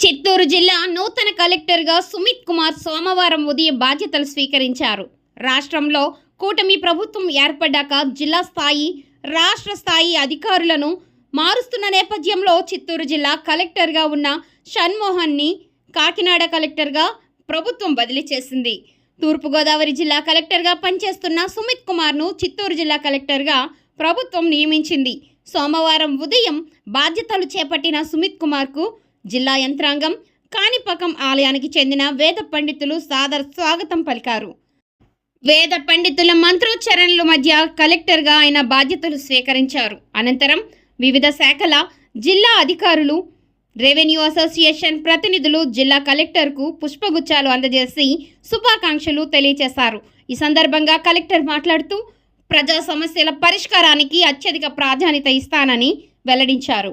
చిత్తూరు జిల్లా నూతన కలెక్టర్గా సుమిత్ కుమార్ సోమవారం ఉదయం బాధ్యతలు స్వీకరించారు. రాష్ట్రంలో కూటమి ప్రభుత్వం ఏర్పడ్డాక జిల్లా స్థాయి రాష్ట్ర స్థాయి అధికారులను మారుస్తున్న నేపథ్యంలో చిత్తూరు జిల్లా కలెక్టర్గా ఉన్న షణ్మోహన్ని కాకినాడ కలెక్టర్గా ప్రభుత్వం బదిలీ చేసింది. తూర్పుగోదావరి జిల్లా కలెక్టర్గా పనిచేస్తున్న సుమిత్ కుమార్ను చిత్తూరు జిల్లా కలెక్టర్గా ప్రభుత్వం నియమించింది. సోమవారం ఉదయం బాధ్యతలు చేపట్టిన సుమిత్ కుమార్కు జిల్లా యంత్రాంగం కాణిపాకం ఆలయానికి చెందిన వేద పండితులు సాదర స్వాగతం పలికారు. వేద పండితుల మంత్రోచ్చరణల మధ్య కలెక్టర్గా ఆయన బాధ్యతలు స్వీకరించారు. అనంతరం వివిధ శాఖల జిల్లా అధికారులు రెవెన్యూ అసోసియేషన్ ప్రతినిధులు జిల్లా కలెక్టర్కు పుష్పగుచ్చాలు అందజేసి శుభాకాంక్షలు తెలియజేశారు ఈ సందర్భంగా కలెక్టర్ మాట్లాడుతూ ప్రజా సమస్యల పరిష్కారానికి అత్యధిక ప్రాధాన్యత ఇస్తానని వెల్లడించారు.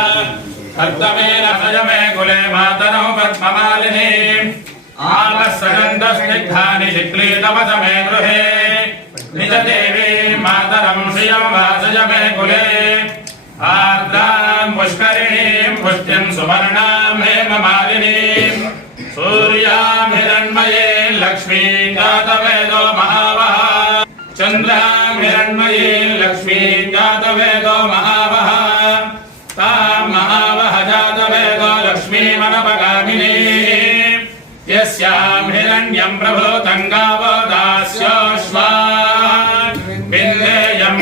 सप्तमेन सजमे कुले मातरौ पद्ममालिनी। गृहे। मातरं श्रियं वासजमे कुले। आर्द्रां पुष्करिणीं पुष्ट्यं सुवर्णां हेममालिनीं। सूर्यां हिरण्मये लक्ष्मीं गातवेदो महावः। चन्द्रां हिरण्मये लक्ष्मीं गातवेदो महावः प्रजातवेदो लक्ष्मीमनपगामिनी यस्याम् हिरण्यम् प्रभूतम् गावो दास्योऽश्वा बिन्देयम्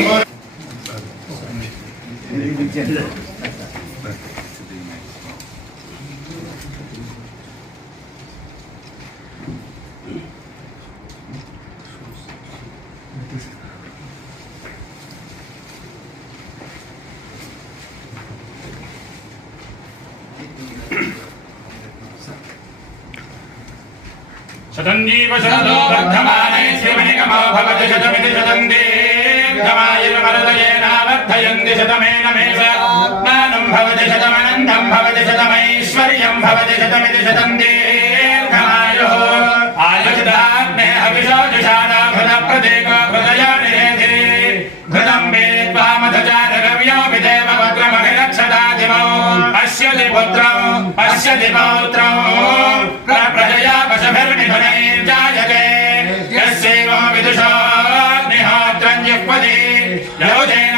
शतञ्जीव शरदो वर्धमाने शिवनिगमो भवति शतमिति शतं दीर्घमायुर्मरुदयेनावर्धयन्ति शतमेन मे ज्ञानं भवति शतमनन्दं भवति शतमैश्वर्यं भवति शतमिति शतं दीर्घमायुः भद्रमभिरक्षदादिमौ पश्यति पुत्रौ पश्यति पौत्रौ प्रजया पशुभिर्निधनैर्जायते यस्यैव विदुषोऽग्निहोत्रं जिह्वति योजेन देव